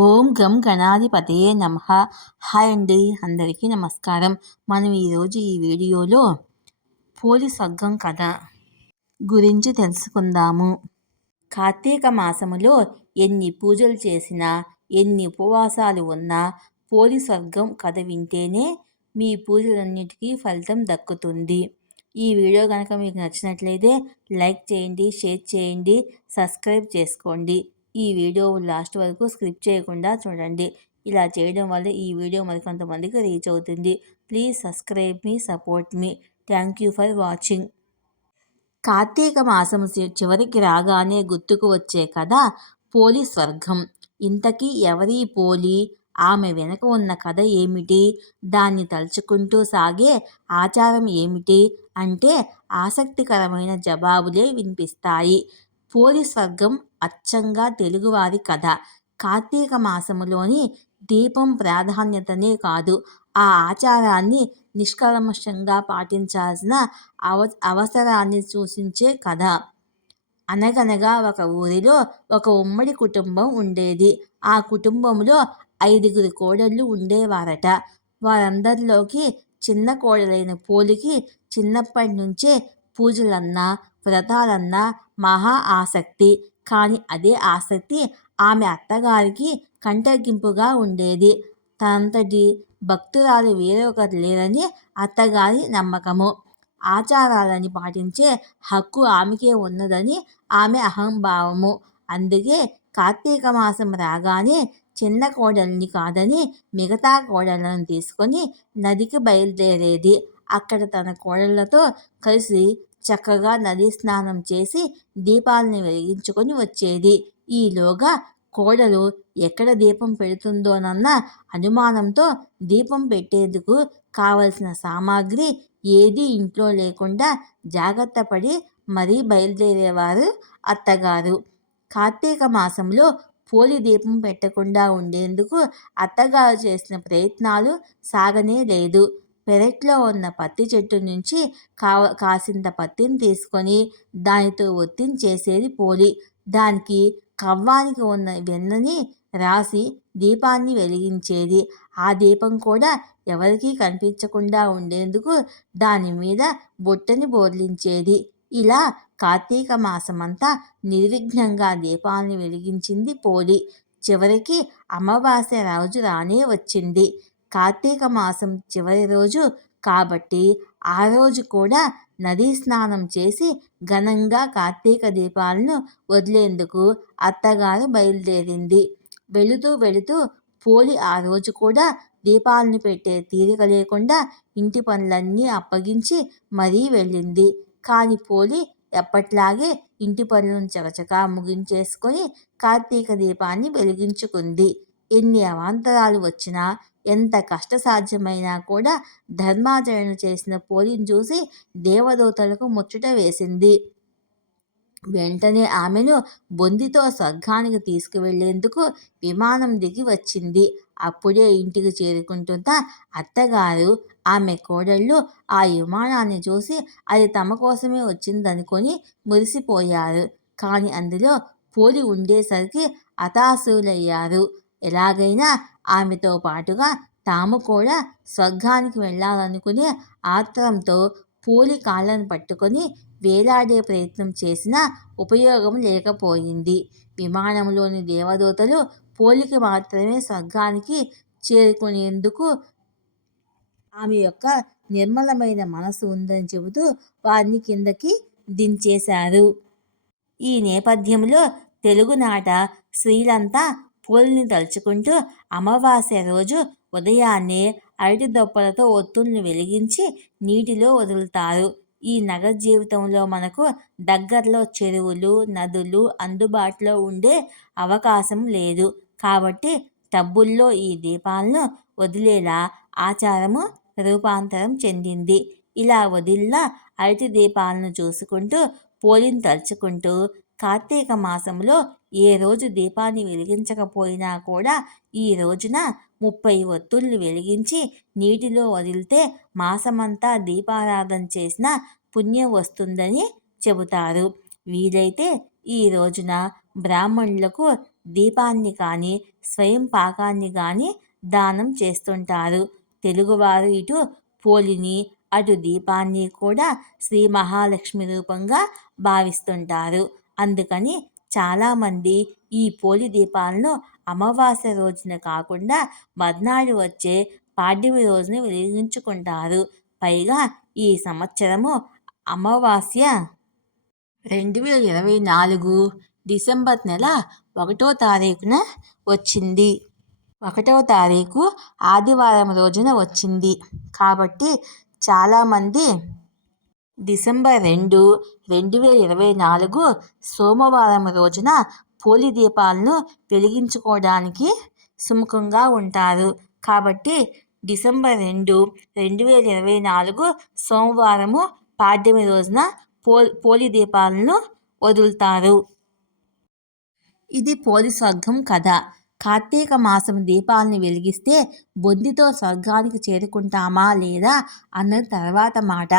ఓం గం గణాధిపతయే నమ. హాయ్ అండి అందరికీ నమస్కారం. మనం ఈరోజు ఈ వీడియోలో పోలి సగ్గం కథ గురించి తెలుసుకుందాము. కార్తీక మాసములో ఎన్ని పూజలు చేసినా ఎన్ని ఉపవాసాలు ఉన్నా పోలి స్వర్గం కథ వింటేనే మీ పూజలన్నిటికీ ఫలితం దక్కుతుంది. ఈ వీడియో కనుక మీకు నచ్చినట్లయితే లైక్ చేయండి షేర్ చేయండి సబ్స్క్రైబ్ చేసుకోండి. ఈ వీడియో లాస్ట్ వరకు స్క్రిప్ట్ చేయకుండా చూడండి. ఇలా చేయడం వల్ల ఈ వీడియో మరికొంతమందికి రీచ్ అవుతుంది. ప్లీజ్ సబ్స్క్రైబ్ మీ support me. Thank you for watching. Karthika మాసం చివరికి రాగానే గుర్తుకు వచ్చే కథ పోలి స్వర్గం. ఇంతకీ ఎవరి పోలి? ఆమె వెనక ఉన్న కథ ఏమిటి? దాన్ని తలుచుకుంటూ సాగే ఆచారం ఏమిటి? అంటే ఆసక్తికరమైన జవాబులే వినిపిస్తాయి. పోలి స్వర్గం అచ్చంగా తెలుగువారి కథ. కార్తీక మాసములోని దీపం ప్రాధాన్యతనే కాదు. ఆ ఆచారాన్ని నిష్కల్మషంగా పాటించాల్సిన అవ అవసరాన్ని సూచించే కథ. అనగనగా ఒక ఊరిలో ఒక ఉమ్మడి కుటుంబం ఉండేది. ఆ కుటుంబంలో ఐదుగురు కోడళ్ళు ఉండేవారట. వారందరిలోకి చిన్న కోడలైన పోలికి చిన్నప్పటి నుంచే పూజలన్నా వ్రతాలన్నా మహా ఆసక్తి. కానీ అదే ఆసక్తి ఆమె అత్తగారికి కంటగింపుగా ఉండేది. తనంతటి భక్తురాలు వేరొకరు లేరని అత్తగారి నమ్మకము. ఆచారాలని పాటించే హక్కు ఆమెకే ఉన్నదని ఆమె అహంభావము. అందుకే కార్తీక మాసం రాగానే చిన్న కోడల్ని కాదని మిగతా కోడళ్ళను తీసుకొని నదికి బయలుదేరేది. అక్కడ తన కోడళ్ళతో కలిసి చక్కగా నదీ స్నానం చేసి దీపాలని వెలిగించుకొని వచ్చేది. ఈలోగా కోడలు ఎక్కడ దీపం పెడుతుందోనన్న అనుమానంతో దీపం పెట్టేందుకు కావలసిన సామాగ్రి ఏదీ ఇంట్లో లేకుండా జాగ్రత్త పడి మరీ బయలుదేరేవారు అత్తగారు. కార్తీక మాసంలో పోలి దీపం పెట్టకుండా ఉండేందుకు అత్తగారు చేసిన ప్రయత్నాలు సాగనే లేదు. పెరట్లో ఉన్న పత్తి చెట్టు నుంచి కా కాసింత పత్తిని తీసుకొని దానితో ఒత్తించేసేది పోలి దానికి కవ్వానికి ఉన్న వెన్నని రాసి దీపాన్ని వెలిగించేది. ఆ దీపం కూడా ఎవరికీ కనిపించకుండా ఉండేందుకు దాని మీద బొట్టని బోర్లించేది ఇలా కార్తీక మాసమంతా నిర్విఘ్నంగా దీపాన్ని వెలిగించింది పోలి చివరికి అమావాస్య రోజు రానే వచ్చింది. కార్తీక మాసం చివరి రోజు కాబట్టి ఆ రోజు కూడా నదీ స్నానం చేసి ఘనంగా కార్తీక దీపాలను వదిలేందుకు అత్తగారు బయలుదేరింది. వెళుతూ వెళుతూ పోలి ఆ రోజు కూడా దీపాలను పెట్టే తీరిక లేకుండా ఇంటి పనులన్నీ అప్పగించి మరీ వెళ్ళింది. కానీ పోలి ఎప్పట్లాగే ఇంటి పనులను చకచకా ముగించేసుకొని కార్తీక దీపాన్ని వెలిగించుకుంది. ఎన్ని అవాంతరాలు వచ్చినా ఎంత కష్టసాధ్యమైనా కూడా ధర్మాచరణ చేసిన పోలిని చూసి దేవదూతలకు ముచ్చట వేసింది. వెంటనే ఆమెను బొందితో స్వర్గానికి తీసుకువెళ్ళేందుకు విమానం దిగి వచ్చింది. అప్పుడే ఇంటికి చేరుకుంటున్న అత్తగారు ఆమె కోడళ్ళు ఆ విమానాన్ని చూసి అది తమ కోసమే వచ్చిందనుకొని మురిసిపోయారు. కానీ అందులో పోలి ఉండేసరికి హతాశులయ్యారు. ఎలాగైనా ఆమెతో పాటుగా తాము కూడా స్వర్గానికి వెళ్ళాలనుకునే ఆత్రంతో పూలి కాళ్ళను పట్టుకొని వేలాడే ప్రయత్నం చేసినా ఉపయోగం లేకపోయింది. విమానంలోని దేవదూతలు పోలికి మాత్రమే స్వర్గానికి చేరుకునేందుకు ఆమె యొక్క నిర్మలమైన మనసు ఉందని చెబుతూ వారిని కిందకి దించేశారు. ఈ నేపథ్యంలో తెలుగునాట స్త్రీలంతా పూలని తలుచుకుంటూ అమావాస్య రోజు ఉదయాన్నే అరటి దొప్పలతో ఒత్తుల్ని వెలిగించి నీటిలో వదులుతారు. ఈ నగర జీవితంలో మనకు దగ్గరలో చెరువులు నదులు అందుబాటులో ఉండే అవకాశం లేదు. కాబట్టి టబ్బుల్లో ఈ దీపాలను వదిలేలా ఆచారము రూపాంతరం చెందింది. ఇలా వదిలిన అరటి దీపాలను చూసుకుంటూ పోలిని తలుచుకుంటూ కార్తీక మాసంలో ఏ రోజు దీపాన్ని వెలిగించకపోయినా కూడా ఈ రోజున ముప్పై ఒత్తుల్ని వెలిగించి నీటిలో వదిలితే మాసమంతా దీపారాధన చేసిన పుణ్యం వస్తుందని చెబుతారు. వీలైతే ఈ రోజున బ్రాహ్మణులకు దీపాన్ని కానీ స్వయం పాకాన్ని కానీ దానం చేస్తుంటారు. తెలుగువారు ఇటు పోలిని అటు దీపాన్ని కూడా శ్రీ మహాలక్ష్మి రూపంగా భావిస్తుంటారు. అందుకని చాలామంది ఈ పోలి దీపాలను అమావాస్య రోజున కాకుండా మర్నాడు వచ్చే పాడ్యమి రోజున వెలిగించుకుంటారు. పైగా ఈ సంవత్సరము అమావాస్య. రెండు వేల ఇరవై నాలుగు డిసెంబర్ నెల ఒకటో తారీఖున వచ్చింది. ఒకటవ తారీఖు ఆదివారం రోజున వచ్చింది. కాబట్టి చాలామంది డిసెంబర్ రెండు రెండు వేల ఇరవై నాలుగు సోమవారం రోజున పోలి దీపాలను వెలిగించుకోవడానికి సుముఖంగా ఉంటారు. కాబట్టి డిసెంబర్ రెండు రెండు వేల ఇరవై నాలుగు సోమవారము పాడ్యమి రోజున పో పోలి దీపాలను వదులుతారు. ఇది పోలి స్వర్గం కథ. కార్తీక మాసం దీపాలని వెలిగిస్తే బొందితో స్వర్గానికి చేరుకుంటామా లేదా అన్నది తర్వాత మాట.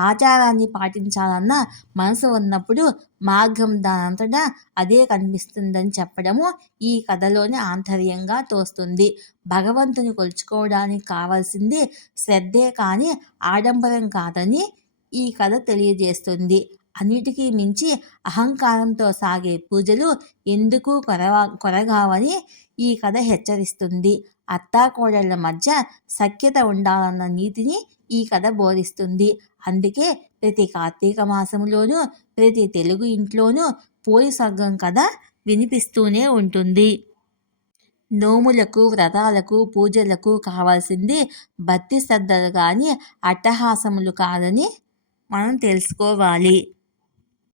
ఆచారాన్ని పాటించాలన్న మనసు ఉన్నప్పుడు మార్గం దానంతటా అదే కనిపిస్తుందని చెప్పడము ఈ కథలోని ఆంతర్యంగా తోస్తుంది. భగవంతుని కొలుచుకోవడానికి కావాల్సింది శ్రద్ధే కానీ ఆడంబరం కాదని ఈ కథ తెలియజేస్తుంది. అన్నిటికీ మించి అహంకారంతో సాగే పూజలు ఎందుకు కొరవా కొరగావని ఈ కథ హెచ్చరిస్తుంది. అత్తాకోడళ్ళ మధ్య సఖ్యత ఉండాలన్న నీతిని ఈ కథ బోధిస్తుంది. అందుకే ప్రతి కార్తీక మాసంలోనూ ప్రతి తెలుగు ఇంట్లోనూ పోయి సర్గం కథ వినిపిస్తూనే ఉంటుంది. నోములకు వ్రతాలకు పూజలకు కావాల్సింది భక్తి శ్రద్ధలు కానీ అట్టహాసములు కాదని మనం తెలుసుకోవాలి.